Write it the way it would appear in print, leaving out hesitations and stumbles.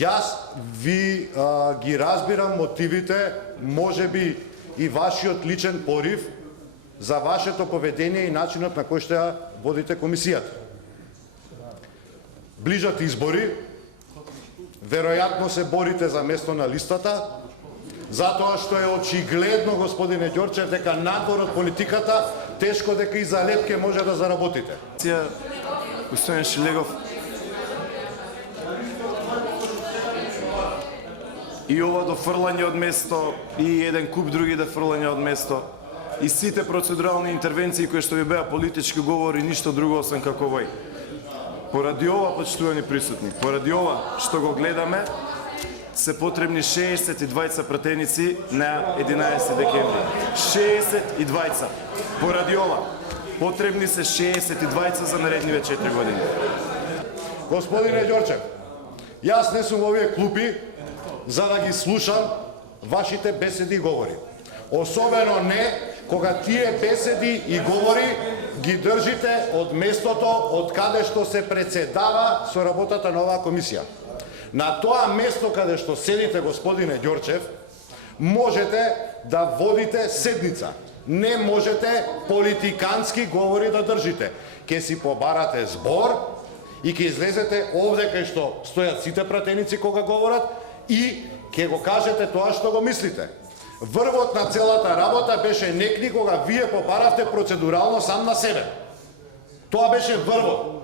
Јас ви ги разбирам мотивите, можеби и вашиот личен порив за вашето поведение и начинот на кој што ја водите комисијата. Ближат избори, веројатно се борите за место на листата, затоа што е очигледно, господине Ѓорчев, дека надвор од политиката, тешко дека и за лепке може да заработите. Господин Шилегов, и ова дофрлање од место, и еден куп други дофрлања од место, и сите процедурални интервенции кои што ви беа политички говори, ништо друго освен како овој. Поради ова, почитувани присутни, поради ова што го гледаме, се потребни 62 пратеници на 11 декември. 62. Поради ова, потребни се 62 за наредниве 4 години. Господине Ѓорчев, јас не сум овие клупи за да ги слушам вашите беседи и говори. Особено не кога тие беседи и говори ги држите од местото од каде што се председава со работата на оваа комисија. На тоа место каде што седите, господине Ѓорчев, можете да водите седница. Не можете политикански говори да држите. Ке си побарате збор и ке излезете овде кај што стојат сите пратеници кога говорат и ке го кажете тоа што го мислите. Врвот на целата работа беше некни кога вие побаравте процедурално сам на себе. Тоа беше врвот.